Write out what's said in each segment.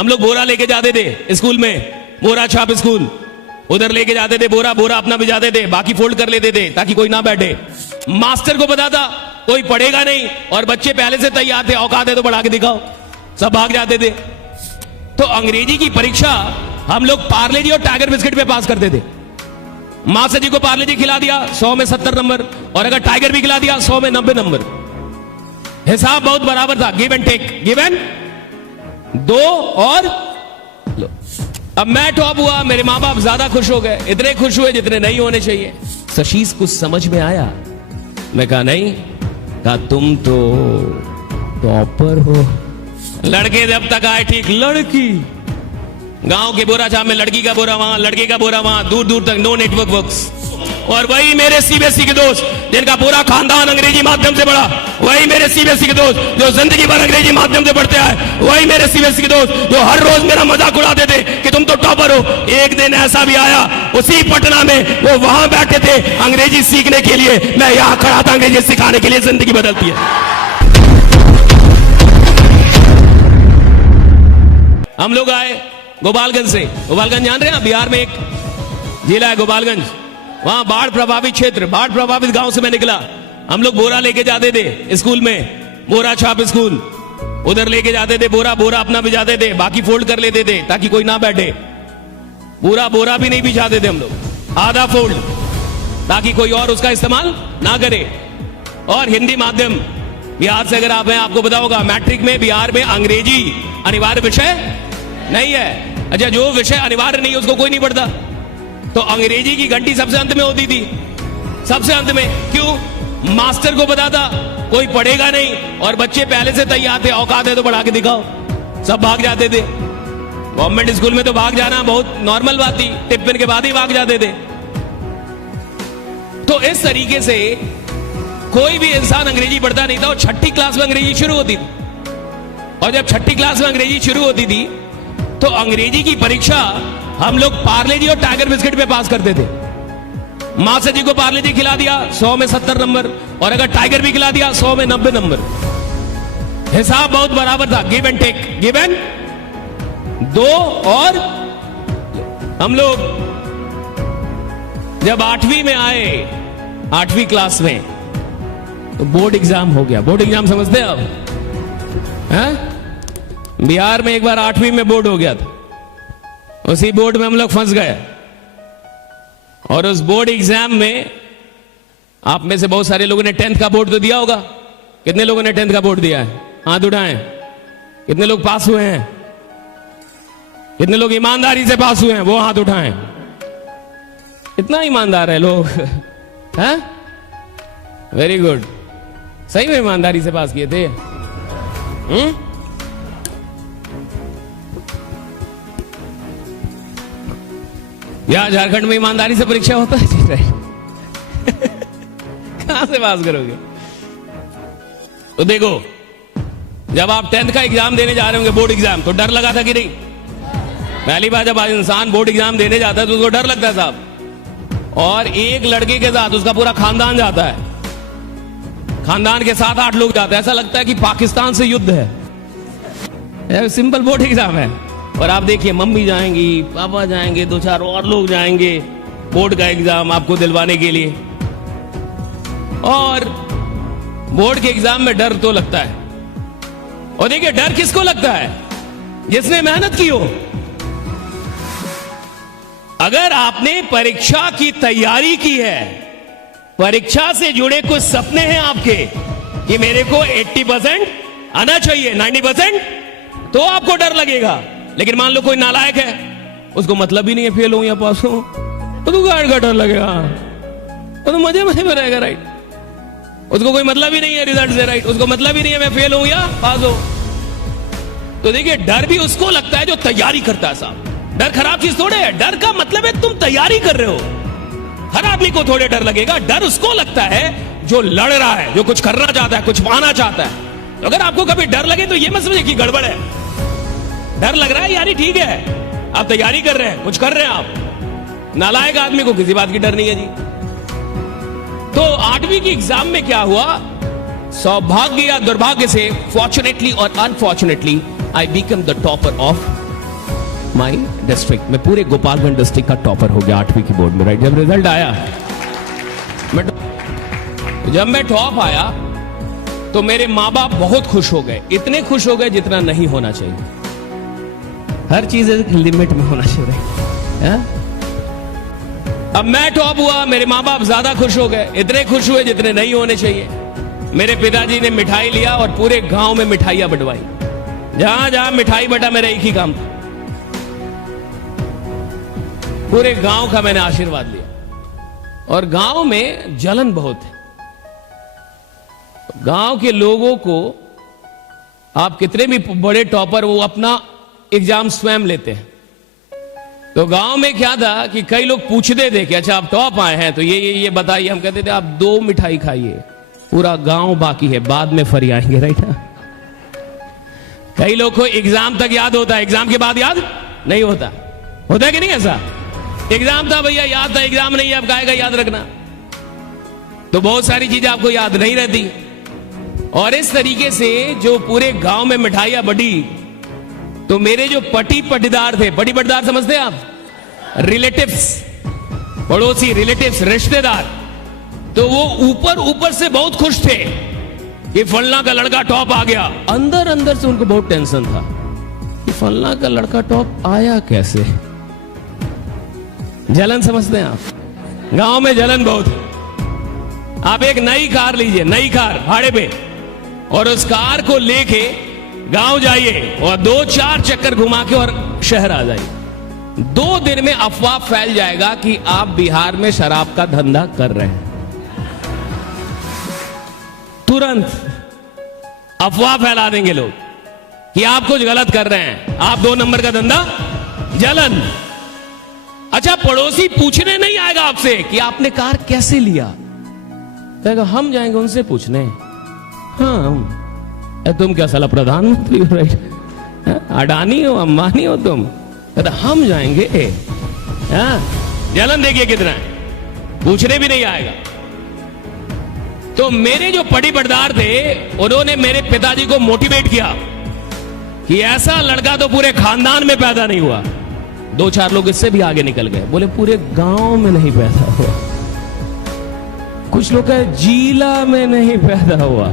हम लोग बोरा लेके जाते थे स्कूल में, बोरा छाप स्कूल, उधर लेके जाते थे बोरा, बोरा अपना भिजाते थे, बाकी फोल्ड कर लेते थे ताकि कोई ना बैठे। मास्टर को पता था कोई पढ़ेगा नहीं और बच्चे पहले से तैयार थे, औकात है तो बढ़ा के दिखाओ, सब भाग जाते थे। तो अंग्रेजी की परीक्षा हम लोग पार्ले जी और टाइगर बिस्किट पे पास करते थे। मास्टर जी को पार्ले जी खिला दिया 100 में 70 नंबर, और अगर टाइगर भी खिला दिया 100 में 90 नंबर। हिसाब बहुत बराबर था, give and take, give and दो और लो। अब मैं टॉप हुआ, मेरे मां बाप ज्यादा खुश हो गए, इतने खुश हुए जितने नहीं होने चाहिए। शशीष कुछ समझ में आया? मैं कहा नहीं। कहा तुम तो टॉपर हो। लड़के जब तक आए ठीक, लड़की गांव के बोरा छाप में लड़की का बोरा वहां, लड़के का बोरा वहां, दूर दूर तक नो नेटवर्क वर्क्स। और वही मेरे सीबीएसई के दोस्त जिनका पूरा खानदान अंग्रेजी माध्यम से पढ़ा, वही मेरे सीबीएसई के दोस्त जो जिंदगी भर अंग्रेजी माध्यम से पढ़ते आए, वही मेरे सीबीएसई के दोस्त जो हर रोज मेरा मजाक उड़ाते थे कि तुम तो टॉपर हो। एक दिन ऐसा भी आया, उसी पटना में वो वहां बैठे थे अंग्रेजी सीखने के लिए, मैं यहां खड़ा था अंग्रेजी सिखाने के लिए। जिंदगी बदलती है। हम लोग आए गोपालगंज से। गोपालगंज जान रहे हैं? बिहार में एक जिला है गोपालगंज, वहां बाढ़ प्रभावित क्षेत्र, बाढ़ प्रभावित गांव से मैं निकला। हम लोग बोरा लेके जाते थे स्कूल में, बोरा छाप स्कूल, उधर लेके जाते थे बोरा, बोरा अपना भिजाते थे, बाकी फोल्ड कर लेते थे ताकि कोई ना बैठे। पूरा बोरा भी नहीं भिजाते थे हम लोग, आधा फोल्ड, ताकि कोई और उसका इस्तेमाल ना करे। और हिंदी माध्यम बिहार से अगर आप हैं, आपको पता होगा मैट्रिक में बिहार में अंग्रेजी अनिवार्य विषय नहीं है। अच्छा, जो विषय अनिवार्य नहीं है उसको कोई नहीं पढ़ता, तो अंग्रेजी की घंटी सबसे अंत में होती थी, सबसे अंत में। क्यों? मास्टर को पता था कोई पढ़ेगा नहीं और बच्चे पहले से तैयार थे, औकात है तो बढ़ा के दिखाओ, सब भाग जाते थे। गवर्नमेंट स्कूल में तो भाग जाना बहुत नॉर्मल बात थी, टिफिन के बाद ही भाग जाते थे। तो इस तरीके से कोई भी इंसान अंग्रेजी पढ़ता नहीं था। और छठी क्लास में अंग्रेजी शुरू होती थी, और जब छठी क्लास में अंग्रेजी शुरू होती थी तो अंग्रेजी की परीक्षा हम लोग पार्ले जी और टाइगर बिस्किट पे पास करते थे। मास्टर जी को पार्ले जी खिला दिया 100 में 70 नंबर, और अगर टाइगर भी खिला दिया 100 में 90 नंबर। हिसाब बहुत बराबर था, give and take, give and दो और हम लोग जब 8वीं में आए, 8वीं क्लास में, तो बोर्ड एग्जाम हो गया। बोर्ड एग्जाम समझते हैं आप? बिहार में एक बार 8वीं में बोर्ड हो गया था, उसी बोर्ड में हम लोग फंस गए। और उस बोर्ड एग्जाम में आप में से बहुत सारे लोगों ने 10th का बोर्ड तो दिया होगा। कितने लोगों ने 10th का बोर्ड दिया है? हाथ उठाएं। कितने लोग पास हुए हैं? कितने लोग ईमानदारी से पास हुए हैं? वो हाथ उठाएं। इतना ईमानदार है लोग, हैं? Very good. सही में ईमानदारी से पास किए थे? यहाँ झारखंड में ईमानदारी से परीक्षा होता है? कहां से पास करोगे? तो देखो, जब आप 10th का एग्जाम देने जा रहे होंगे, बोर्ड एग्जाम, तो डर लगा था कि नहीं? पहली बार जब आज इंसान बोर्ड एग्जाम देने जाता है तो उसको डर लगता है साहब। और एक लड़के के साथ उसका पूरा खानदान जाता है, खानदान के 7-8 लोग जाते हैं। ऐसा लगता है कि पाकिस्तान से युद्ध है। सिंपल बोर्ड एग्जाम है, और आप देखिए मम्मी जाएंगी, पापा जाएंगे, 2-4 और लोग जाएंगे बोर्ड का एग्जाम आपको दिलवाने के लिए। और बोर्ड के एग्जाम में डर तो लगता है। और देखिए, डर किसको लगता है? जिसने मेहनत की हो। अगर आपने परीक्षा की तैयारी की है, परीक्षा से जुड़े कुछ सपने हैं आपके कि मेरे को 80% आना चाहिए, 90%, तो आपको डर लगेगा। लेकिन मान लो कोई नालायक है, उसको मतलब ही नहीं है फेल हो या पास हो, तो गार्ड का डर लगेगा, तो मजे मजे में रहेगा, राइट? उसको कोई मतलब ही नहीं है रिजल्ट से, राइट? उसको मतलब ही नहीं है मैं फेल हूं या पास हो। तो देखिए, डर भी उसको लगता है जो तैयारी करता है साहब। डर खराब चीज थोड़े है, डर का मतलब है तुम तैयारी कर रहे हो। हर आदमी को थोड़े डर लगेगा। डर उसको लगता है जो लड़ रहा है, जो कुछ करना चाहता है, कुछ पाना चाहता है। तो अगर आपको कभी डर लगे तो ये मत समझिए कि गड़बड़ है। डर लग रहा है यानी ठीक है, आप तैयारी कर रहे हैं, कुछ कर रहे हैं आप। नालायक आदमी को किसी बात की डर नहीं है जी। तो 8वीं की एग्जाम में क्या हुआ? सौभाग्य या दुर्भाग्य से, फॉर्चुनेटली और unfortunately, I become the topper of my district. मैं पूरे गोपालगंज डिस्ट्रिक्ट का टॉपर हो गया 8वीं की बोर्ड में, राइट। जब रिजल्ट आया, जब मैं टॉप आया तो मेरे माँ बाप बहुत खुश हो गए, इतने खुश हो गए जितना नहीं होना चाहिए। हर चीज एक लिमिट में होना चाहिए। अब मैं टॉप हुआ, मेरे माँ बाप ज्यादा खुश हो गए, इतने खुश हुए जितने नहीं होने चाहिए। मेरे पिताजी ने मिठाई लिया और पूरे गांव में मिठाइयां बंटवाई। जहां जहां मिठाई बटा, मेरा एक ही काम था, पूरे गांव का मैंने आशीर्वाद लिया। और गांव में जलन बहुत है। गांव के लोगों को आप कितने भी बड़े टॉपर, वो अपना एग्जाम स्वयं लेते हैं। तो गांव में क्या था कि कई लोग पूछते थे कि अच्छा आप टॉप आए हैं तो ये बताइए। हम कहते थे आप 2 मिठाई खाइए, पूरा गांव बाकी है, बाद में फरी आएंगे, राइट। कई लोग को एग्जाम तक याद होता है, एग्जाम के बाद याद नहीं होता। होता है कि नहीं ऐसा? एग्जाम था भैया, याद था, एग्जाम नहीं है, अब काहेगा याद रखना। तो बहुत सारी चीजें आपको याद नहीं रहती। और इस तरीके से जो पूरे गांव में मिठाइयां बटी, तो मेरे जो पटी पटीदार थे, पटी पटीदार समझते हैं आप? रिलेटिव्स, पड़ोसी, रिलेटिव्स, रिश्तेदार, तो वो ऊपर ऊपर से बहुत खुश थे कि फलना का लड़का टॉप आ गया। अंदर अंदर से उनको बहुत टेंशन था कि फलना का लड़का टॉप आया कैसे। जलन समझते हैं आप? गांव में जलन बहुत है। आप एक नई कार लीजिए, नई कार भाड़े पे, और उस कार को लेके गांव जाइए और 2-4 चक्कर घुमा के और शहर आ जाइए। 2 दिन में अफवाह फैल जाएगा कि आप बिहार में शराब का धंधा कर रहे हैं। तुरंत अफवाह फैला देंगे लोग कि आप कुछ गलत कर रहे हैं, आप 2 नंबर का धंधा। जलन। अच्छा, पड़ोसी पूछने नहीं आएगा आपसे कि आपने कार कैसे लिया, कहेगा हम जाएंगे उनसे पूछने। हाँ, तुम क्या साला प्रधानमंत्री हो, राइट? अडानी हो, अंबानी हो तुम? हम जाएंगे। जलन देखिए कितना है, पूछने भी नहीं आएगा। तो मेरे जो पटी पटदार थे, उन्होंने मेरे पिताजी को मोटिवेट किया कि ऐसा लड़का तो पूरे खानदान में पैदा नहीं हुआ। 2-4 लोग इससे भी आगे निकल गए, बोले पूरे गांव में नहीं पैदा हुआ। कुछ लोग कहे जिला में नहीं पैदा हुआ।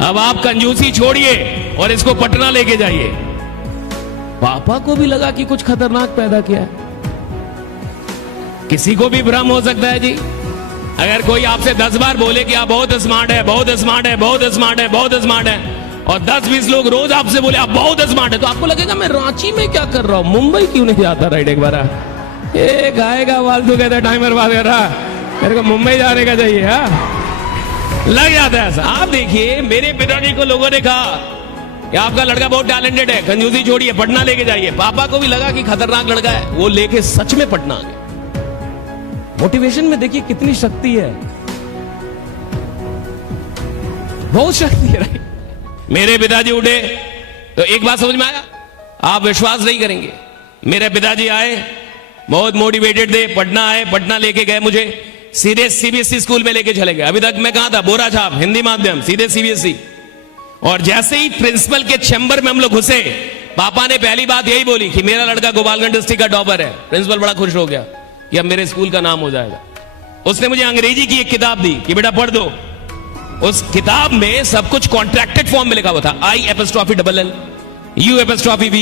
अब आप कंजूसी छोड़िए और इसको पटना लेके जाइए। पापा को भी लगा कि कुछ खतरनाक पैदा किया है। किसी को भी भ्रम हो सकता है जी। अगर कोई आपसे 10 बार बोले कि आप बहुत स्मार्ट है, बहुत स्मार्ट है, बहुत स्मार्ट है, बहुत स्मार्ट है, और 10-20 लोग रोज आपसे बोले आप बहुत स्मार्ट है, तो आपको लगेगा मैं रांची में क्या कर रहा हूं, मुंबई क्यों नहीं जाता, राइट? एक बार एक आएगा फालतू कहता है टाइमर बात कर रहा, मेरे को मुंबई जाने का चाहिए। हाँ, लग जाता है ऐसा। आप देखिए, मेरे पिताजी को लोगों ने कहा कि आपका लड़का बहुत टैलेंटेड है, कंजूसी छोड़िए, पटना लेके जाइए। पापा को भी लगा कि खतरनाक लड़का है, वो लेके सच में पटना आ गए। मोटिवेशन में देखिए कितनी शक्ति है, बहुत शक्ति है, राइट? मेरे पिताजी उठे तो एक बात समझ में आया, आप विश्वास नहीं करेंगे। मेरे पिताजी आए, बहुत मोटिवेटेड थे, पटना आए, पटना लेके गए मुझे, सीधे सीबीएसई स्कूल में लेके चले गए। अभी तक मैं कहां था? बोरा छाप हिंदी माध्यम, सीधे सीबीएसई। और जैसे ही प्रिंसिपल के चैम्बर में हम लोग घुसे, पापा ने पहली बात यही बोली कि मेरा लड़का गोपालगंज डिस्ट्रिक्ट का टॉपर है। प्रिंसिपल बड़ा खुश हो गया कि अब मेरे स्कूल का नाम हो जाएगा। उसने मुझे अंग्रेजी की एक किताब दी कि बेटा पढ़ दो। उस किताब में सब कुछ कॉन्ट्रैक्टेड फॉर्म में लिखा हुआ था, I_LL, U_V,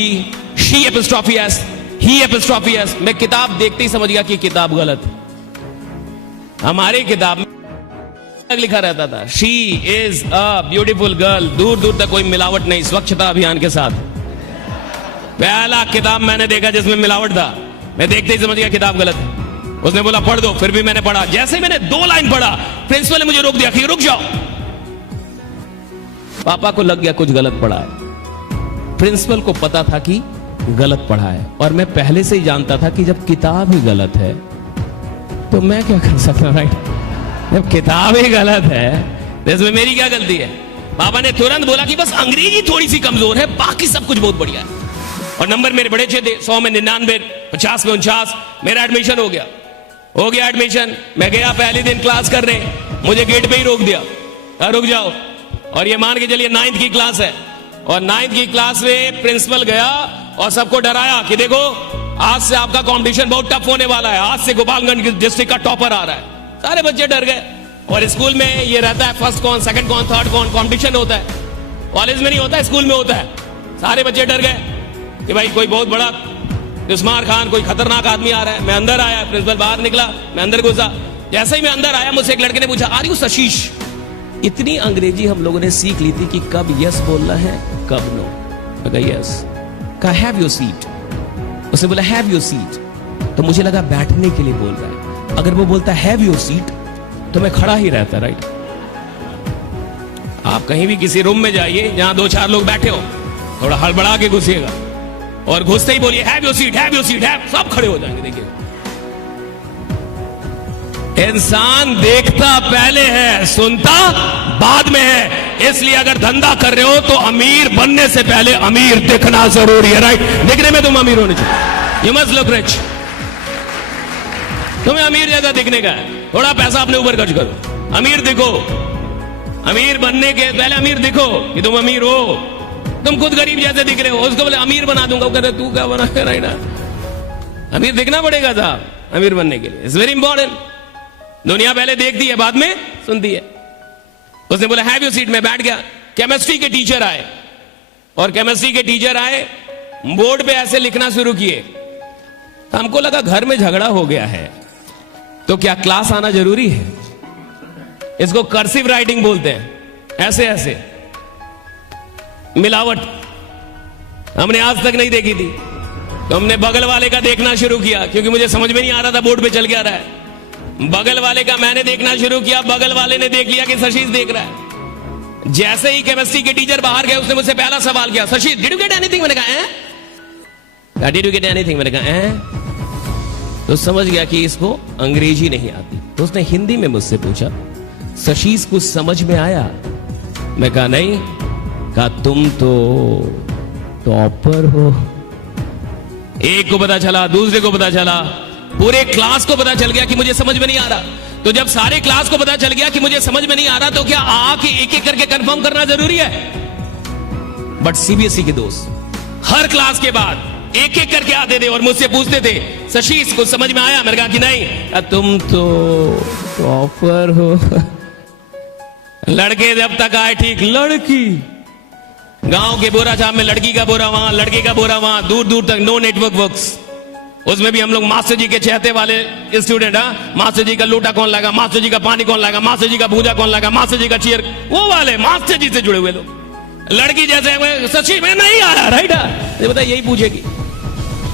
She_S, He_S। मैं किताब देखते ही समझ गया कि किताब गलत है। हमारे किताब में लिखा रहता था she is a beautiful girl, दूर दूर तक कोई मिलावट नहीं, स्वच्छता अभियान के साथ। पहला किताब मैंने देखा जिसमें मिलावट था, मैं देखते ही समझ गया किताब गलत है। उसने बोला पढ़ दो, फिर भी मैंने पढ़ा। जैसे ही मैंने 2 लाइन पढ़ा, प्रिंसिपल ने मुझे रोक दिया कि रुक जाओ। पापा को लग गया कुछ गलत पढ़ा है। प्रिंसिपल को पता था कि गलत पढ़ा है, और मैं पहले से ही जानता था कि जब किताब ही गलत है तो मैं क्या कर सकता, राइट? जब किताब ही गलत है तो इसमें मेरी क्या गलती है? पापा ने तुरंत बोला कि बस अंग्रेजी थोड़ी सी कमजोर है, बाकी सब कुछ बहुत बढ़िया है। और नंबर मेरे बड़े अच्छे थे, 100 में 99, 50 में 49। मेरा एडमिशन हो गया एडमिशन। मैं गया पहले दिन क्लास करने, मुझे गेट पे ही रोक दिया, रुक जाओ। और ये मान के चलिए 9th की क्लास है, और 9th की क्लास में प्रिंसिपल गया और सबको डराया कि देखो आज से आपका कंपटीशन बहुत टफ होने वाला है, आज से गोपालगंज डिस्ट्रिक्ट का टॉपर आ रहा है। सारे बच्चे डर गए। और स्कूल में ये रहता है फर्स्ट कौन, सेकंड कौन, थर्ड कौन, कंपटीशन होता है। कॉलेज में नहीं होता, स्कूल में होता है। सारे बच्चे डर गए कि भाई कोई बहुत बड़ा उस्मान खान, कोई खतरनाक आदमी आ रहा है। मैं अंदर आया, प्रिंसिपल बाहर निकला, मैं अंदर घुसा। जैसे ही मैं अंदर आया, मुझसे एक लड़के ने पूछा, आर यू सशीश? इतनी अंग्रेजी हम लोगों ने सीख ली थी कि कब यस बोलना है, कब नो। मैं कहा यस। कहा हैव योर सीट। उसने बोला हैव योर सीट, तो मुझे लगा बैठने के लिए बोल रहा है। अगर वो बोलता हैव योर सीट तो मैं खड़ा ही रहता, राइट। आप कहीं भी किसी रूम में जाइए जहां 2-4 लोग बैठे हो, थोड़ा हड़बड़ा के घुसिएगा और घुसते ही बोलिए have your seat, have your seat, have, सब खड़े हो जाएंगे। देखिए, इंसान देखता पहले है, सुनता बाद में है। इसलिए अगर धंधा कर रहे हो तो अमीर बनने से पहले अमीर दिखना जरूरी है, राइट। दिखने में तुम अमीर होने चाहिए, यू मस्ट लुक रिच। तुम्हें अमीर जैसा दिखने का है, थोड़ा पैसा अपने ऊपर खर्च करो, अमीर दिखो। अमीर बनने के पहले अमीर दिखो कि तुम अमीर हो। तुम खुद गरीब जैसे दिख रहे हो, उसको बोले अमीर बना दूंगा, वो कह रहे तू क्या बना है, राइट। अमीर दिखना पड़ेगा साहब अमीर बनने के लिए, इट्स वेरी इंपॉर्टेंट। दुनिया पहले देखती है, बाद में सुनती है। उसने बोला हैव योर सीट, में बैठ गया। केमिस्ट्री के टीचर आए, और केमिस्ट्री के टीचर आए, बोर्ड पे ऐसे लिखना शुरू किए। हमको लगा घर में झगड़ा हो गया है, तो क्या क्लास आना जरूरी है? इसको कर्सिव राइटिंग बोलते हैं, ऐसे ऐसे मिलावट हमने आज तक नहीं देखी थी। तो हमने बगल वाले का देखना शुरू किया, क्योंकि मुझे समझ में नहीं आ रहा था बोर्ड पे चल क्या रहा है। बगल वाले का मैंने देखना शुरू किया, बगल वाले ने देख लिया कि सशीश देख रहा है। जैसे ही केमिस्ट्री के टीचर बाहर गए, उसने मुझसे पहला सवाल किया, सशीश डिड यू गेट एनीथिंग? मैंने कहा डिड यू गेट एनीथिंग? मैंने कहा तो समझ गया कि इसको अंग्रेजी नहीं आती। तो उसने हिंदी में मुझसे पूछा, सशीश कुछ समझ में आया? मैं कहा नहीं। कहा तुम तो टॉपर हो। एक को पता चला, दूसरे को पता चला, पूरे क्लास को पता चल गया कि मुझे समझ में नहीं आ रहा। तो जब सारे क्लास को पता चल गया कि मुझे समझ में नहीं आ रहा, तो क्या आके एक एक करके कंफर्म करना जरूरी है? बट सीबीएसई के दोस्त हर क्लास के बाद एक एक करके आते थे और मुझसे पूछते थे, सशीश को समझ में आया? मैंने कहा कि नहीं। तुम तो टॉपर हो। लड़के जब तक आए ठीक, लड़की गांव के बोरा छाप में लड़की का बोरा वहां, लड़के का बोरा वहां, दूर दूर तक नो नेटवर्क वर्क्स। उसमें भी हम लोग मास्टर जी के चहते वाले स्टूडेंट, मास्टर जी का लोटा कौन लाएगा, मास्टर जी का पानी कौन लाएगा, मास्टर जी का भूजा कौन लाएगा, मास्टर जी का चेयर, वो वाले मास्टर जी से जुड़े हुए लोग। लड़की जैसे सची में नहीं आया, राइट। ये बता, यही पूछेगी।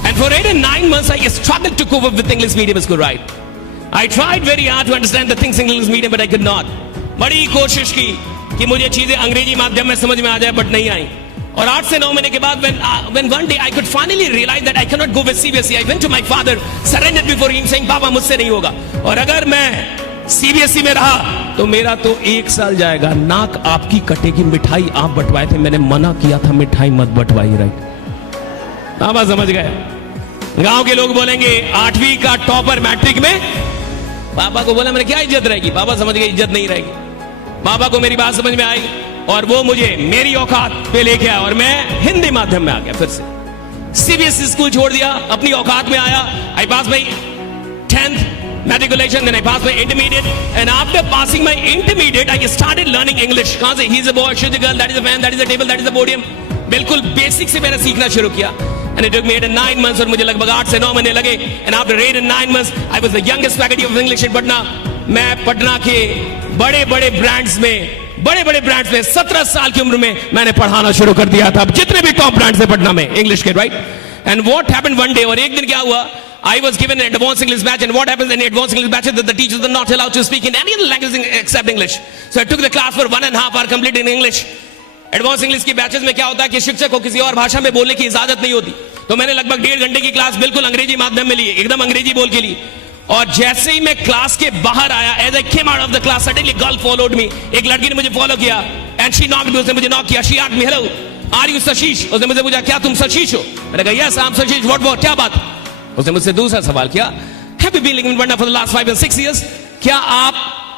And for 8 and 9 months I struggled to cope up with English medium school, right? I tried very hard to understand the things in English medium, but I could not. बड़ी कोशिश की कि मुझे चीजें अंग्रेजी माध्यम में समझ में आ जाए, बट नहीं आई। और 8 से 9 महीने के बाद when one day I could finally realize that I cannot go with CBSE, I went to my father, surrendered before him, saying, पापा मुझसे नहीं होगा। और अगर मैं सीबीएसई में रहा तो मेरा तो 1 साल जाएगा। नाक आपकी कटेगी, मिठाई आप बंटवाए थे, मैंने मना किया था मिठाई मत बंटवाई, राइट। पापा समझ गए। गांव के लोग बोलेंगे 8वीं का टॉपर मैट्रिक में। पापा को बोला, मैंने क्या इज्जत रहेगी? पापा समझ गए इज्जत नहीं रहेगी। पापा को मेरी बात समझ में आई और वो मुझे मेरी औकात पे लेके आया और मैं हिंदी माध्यम में आ गया। फिर से सीबीएसई स्कूल छोड़ दिया, अपनी औकात में आया। आई पास माई 10th matriculation, then I passed my intermediate, and after passing my intermediate I started learning English. कहां से? He is a boy, she is a girl, that is a fan, that is a table, that is a podium. बिल्कुल basic से मैंने सीखना शुरू किया। And it took me 8 and 9 months, और मुझे लगभग 8 से 9 महीने लगे। And after 8 and 9 months I was the youngest faculty of English in Patna. मैं पटना के बड़े बड़े ब्रांड्स में 17 साल की उम्र में मैंने पढ़ाना शुरू कर दिया था। जितने भी टॉप ब्रांड्स है पटना में इंग्लिश के, right. And what happened one day, और एक दिन क्या हुआ, I was given an advanced English batch, and what happens in advanced English batch is that the teachers are not allowed to speak in any other language except English. So I took the class for 1.5 hours complete in English. Advance English की batches में क्या होता है कि शिक्षक को किसी और भाषा में बोलने की इजाजत नहीं होती। तो मैंने लगभग 1.5 घंटे की क्लास बिल्कुल अंग्रेजी माध्यम में ली, एकदम अंग्रेजी बोल के ली। और जैसे ही मैं क्लास के बाहर आया, as I came out of the class, suddenly girl followed me. एक लड़की ने मुझे फॉलो किया एंड शी नॉक्ड मी, उसने मुझे नॉक किया। She asked me, hello are you Sashish? उसने मुझे पूछा, क्या तुम सशीश हो? मैंने कहा yes I am Sashish. What क्या बात? उसने मुझसे दूसरा सवाल किया, have you been living in Patna for the last 5 and 6 years? क्या आप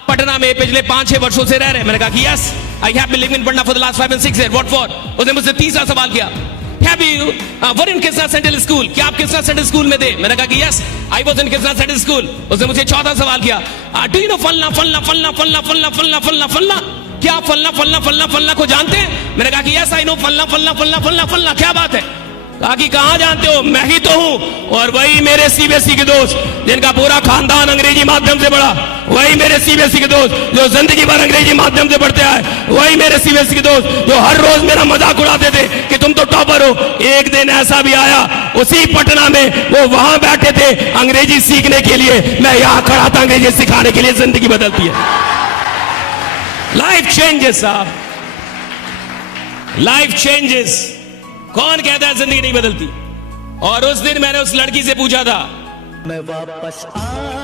पटना में पिछले 5-6 वर्षों से रह रहे हैं? मैंने कहा कि yes I have been living in Patna for the last 5 and 6 years। What for? उसने मुझसे तीसरा सवाल किया, have you were in Krishna central school, क्या आप कृष्णा सेंट्रल स्कूल में थे? मैंने कहा कि yes I was in Krishna central school. उसने मुझे चौथा सवाल किया, डू यू नो फलना फलना फलना फलना फलना फलना फलना फलना, क्या आप फलना फलना फलना फलना को जानते हैं? मैंने कहा कि यस आई नो फलना फलना फलना फलना फलना, क्या बात है? कहा कि कहां जानते हो? मैं ही तो हूं, और वही मेरे सीबीएसई के दोस्त जिनका पूरा खानदान अंग्रेजी माध्यम से पढ़ा, वही मेरे सीबीएसई के दोस्त जो जिंदगी भर अंग्रेजी माध्यम से पढ़ते आए, वही मेरे सीबीएसई के दोस्त जो हर रोज मेरा मजाक उड़ाते थे कि तुम तो टॉपर हो। एक दिन ऐसा भी आया, उसी पटना में वो वहां बैठे थे अंग्रेजी सीखने के लिए, मैं यहां खड़ा था अंग्रेजी सिखाने के लिए। जिंदगी बदलती है, लाइफ चेंजेस साहब, लाइफ चेंजेस। कौन कहता है जिंदगी नहीं बदलती? और उस दिन मैंने उस लड़की से पूछा था, मैं वापस आ